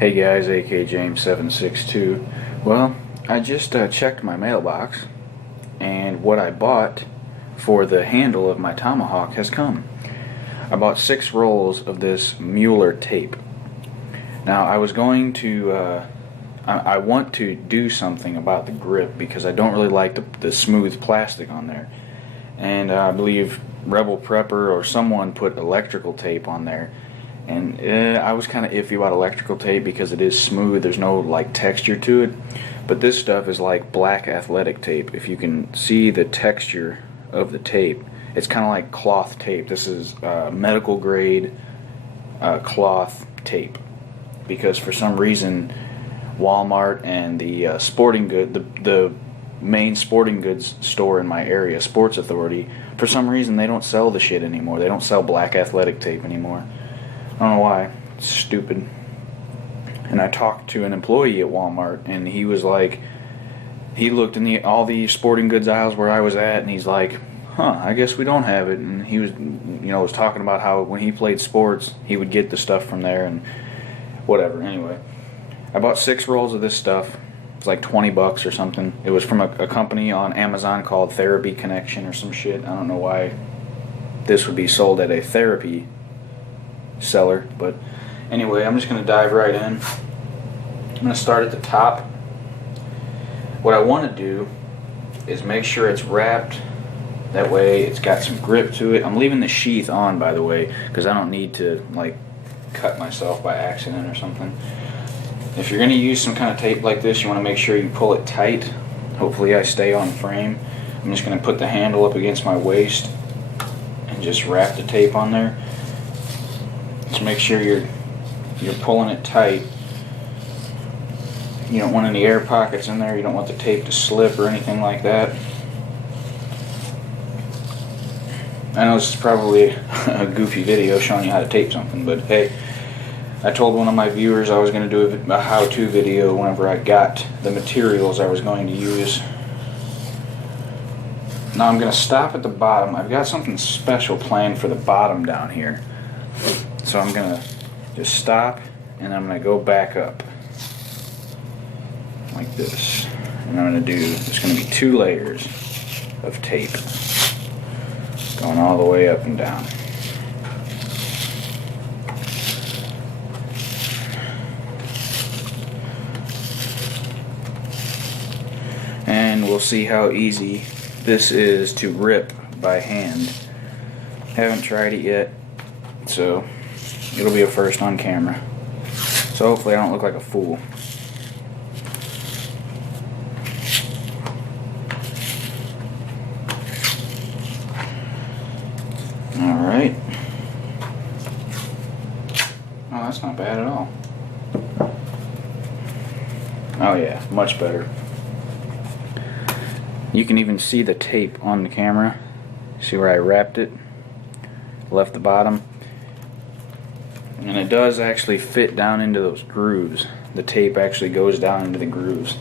Hey guys, AK James 762. Well, I just checked my mailbox, and what I bought for the handle of my Tomahawk has come. I bought 6 rolls of this Mueller tape. Now, I was going to, I want to do something about the grip because I don't really like the smooth plastic on there. And I believe Rebel Prepper or someone put electrical tape on there. And I was kind of iffy about electrical tape because it is smooth, there's no like texture to it. But this stuff is like black athletic tape. If you can see the texture of the tape, it's kind of like cloth tape. This is medical grade cloth tape. Because for some reason Walmart and the the main sporting goods store in my area, Sports Authority, for some reason they don't sell the shit anymore. They don't sell black athletic tape anymore. I don't know why. It's stupid. And I talked to an employee at Walmart, and he was like, he looked in all the sporting goods aisles where I was at, and he's like, I guess we don't have it. And he was talking about how when he played sports, he would get the stuff from there and whatever. Anyway, I bought 6 rolls of this stuff. It's like $20 or something. It was from a company on Amazon called Therapy Connection or some shit. I don't know why this would be sold at a therapy seller, but anyway, I'm just going to dive right in. I'm going to start at the top. What I want to do is make sure it's wrapped, that way it's got some grip to it. I'm leaving the sheath on, by the way, because I don't need to like cut myself by accident or something. If you're going to use some kind of tape like this, you want to make sure you pull it tight. Hopefully I stay on frame. I'm just going to put the handle up against my waist and just wrap the tape on there. Just make sure you're pulling it tight. You don't want any air pockets in there. You don't want the tape to slip or anything like that. I know this is probably a goofy video showing you how to tape something, but hey, I told one of my viewers I was going to do a how-to video whenever I got the materials I was going to use. Now I'm going to stop at the bottom. I've got something special planned for the bottom down here. So I'm going to just stop, and I'm going to go back up like this. And I'm going to do, there's going to be 2 layers of tape going all the way up and down. And we'll see how easy this is to rip by hand. Haven't tried it yet, so it'll be a first on camera. So hopefully I don't look like a fool. Alright. Oh, that's not bad at all. Oh yeah, much better. You can even see the tape on the camera. See where I wrapped it? Left the bottom. And it does actually fit down into those grooves. The tape actually goes down into the grooves.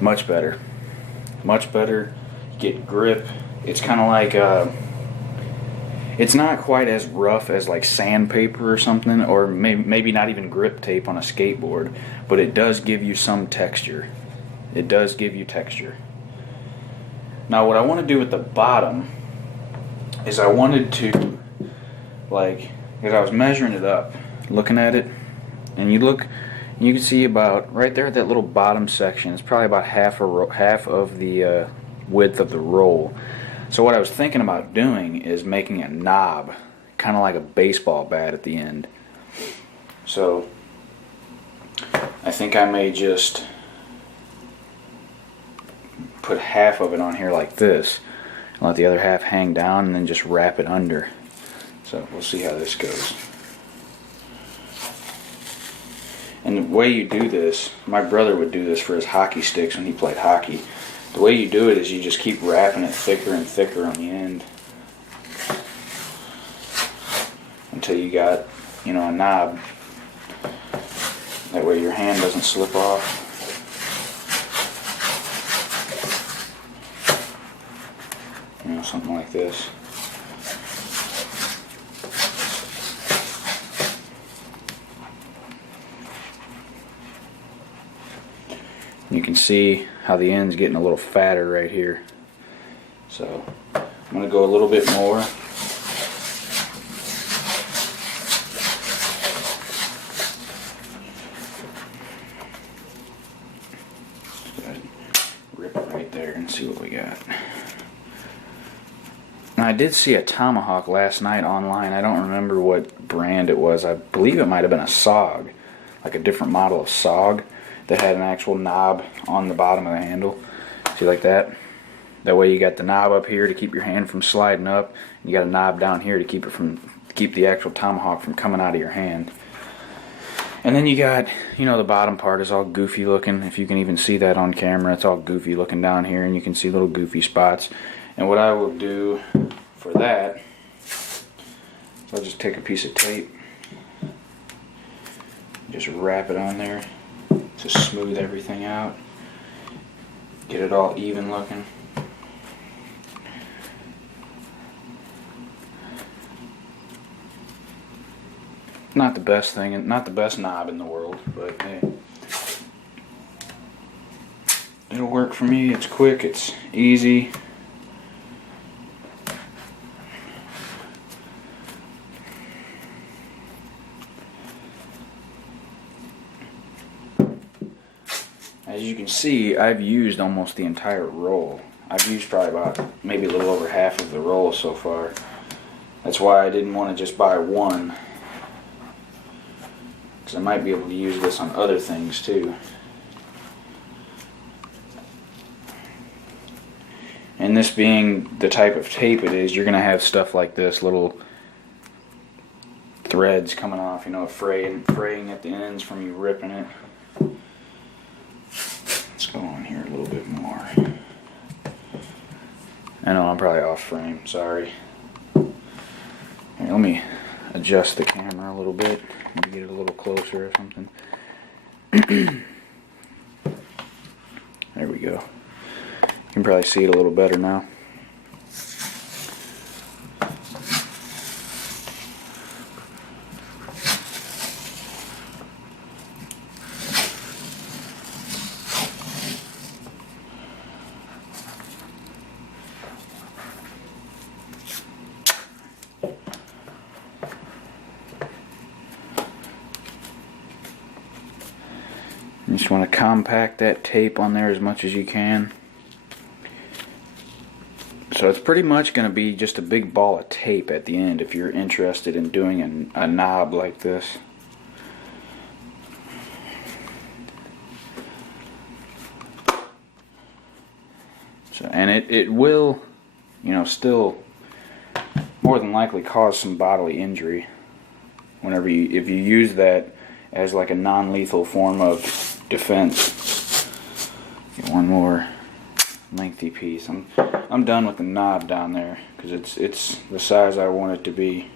Much better. Much better. Get grip. It's kind of like, it's not quite as rough as like sandpaper or something, or maybe not even grip tape on a skateboard, but it does give you some texture. It does give you texture. Now what I want to do at the bottom is I wanted to, like, because I was measuring it up, looking at it, and you can see about right there at that little bottom section, it's probably about half of the width of the roll. So what I was thinking about doing is making a knob, kind of like a baseball bat at the end. So I think I may just put half of it on here like this, and let the other half hang down, and then just wrap it under. So we'll see how this goes. And the way you do this, my brother would do this for his hockey sticks when he played hockey. The way you do it is you just keep wrapping it thicker and thicker on the end until you got, a knob. That way your hand doesn't slip off. Something like this. You can see how the end's getting a little fatter right here. So I'm going to go a little bit more. Rip it right there and see what we got. Now, I did see a Tomahawk last night online. I don't remember what brand it was. I believe it might have been a SOG, like a different model of SOG that had an actual knob on the bottom of the handle. See, like that? That way you got the knob up here to keep your hand from sliding up, and you got a knob down here to keep the actual Tomahawk from coming out of your hand. And then you got, you know, the bottom part is all goofy looking. If you can even see that on camera, it's all goofy looking down here, and you can see little goofy spots. And what I will do for that, I'll just take a piece of tape, just wrap it on there to smooth everything out, get it all even looking. Not the best thing, not the best knob in the world, but hey, it'll work for me. It's quick, it's easy. As you can see, I've used almost the entire roll. I've used probably about maybe a little over half of the roll so far. That's why I didn't want to just buy one, because I might be able to use this on other things too. And this being the type of tape it is, you're going to have stuff like this, little threads coming off, you know, fraying at the ends from you ripping it. Let's go on here a little bit more. I know I'm probably off frame, sorry. Here, let me adjust the camera a little bit, maybe get it a little closer or something. There we go. You can probably see it a little better now. You just want to compact that tape on there as much as you can. So it's pretty much going to be just a big ball of tape at the end if you're interested in doing a knob like this. So, and it will, you know, still more than likely cause some bodily injury whenever if you use that as like a non-lethal form of defense. Get one more lengthy piece. I'm done with the knob down there because it's the size I want it to be.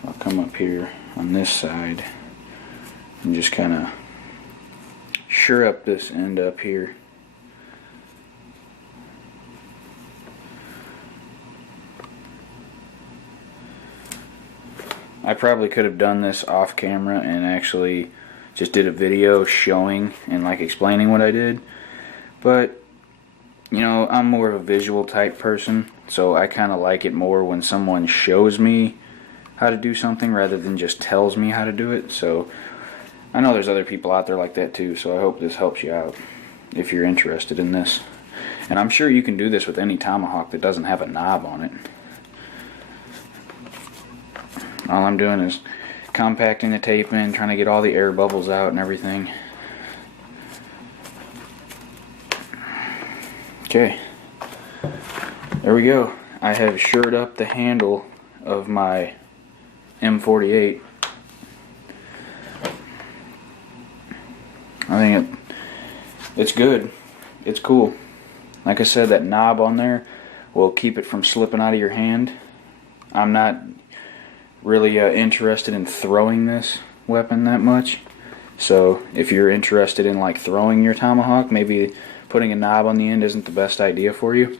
So I'll come up here on this side and just kind of sure up this end up here. I probably could have done this off camera and actually just did a video showing and like explaining what I did, but you know, I'm more of a visual type person, so I kind of like it more when someone shows me how to do something rather than just tells me how to do it. So I know there's other people out there like that too, so I hope this helps you out if you're interested in this. And I'm sure you can do this with any Tomahawk that doesn't have a knob on it. All I'm doing is compacting the tape in, trying to get all the air bubbles out and everything. Okay, there we go. I have shored up the handle of my M48. I think it's good. It's cool. Like I said, that knob on there will keep it from slipping out of your hand. I'm not really interested in throwing this weapon that much, so if you're interested in like throwing your Tomahawk, maybe putting a knob on the end isn't the best idea for you.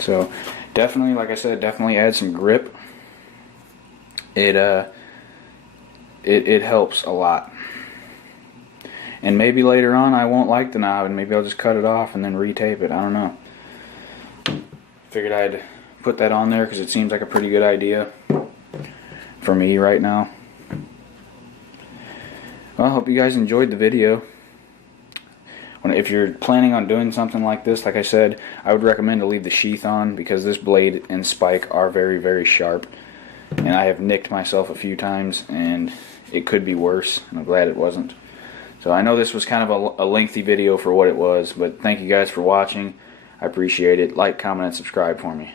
So definitely, like I said, definitely add some grip. It it helps a lot. And maybe later on I won't like the knob and maybe I'll just cut it off and then retape it. I don't know. Figured I'd put that on there because it seems like a pretty good idea for me right now. Well, I hope you guys enjoyed the video. If you're planning on doing something like this, like I said, I would recommend to leave the sheath on because this blade and spike are very, very sharp. And I have nicked myself a few times and it could be worse. I'm glad it wasn't. So I know this was kind of a lengthy video for what it was, but thank you guys for watching. I appreciate it. Like, comment, and subscribe for me.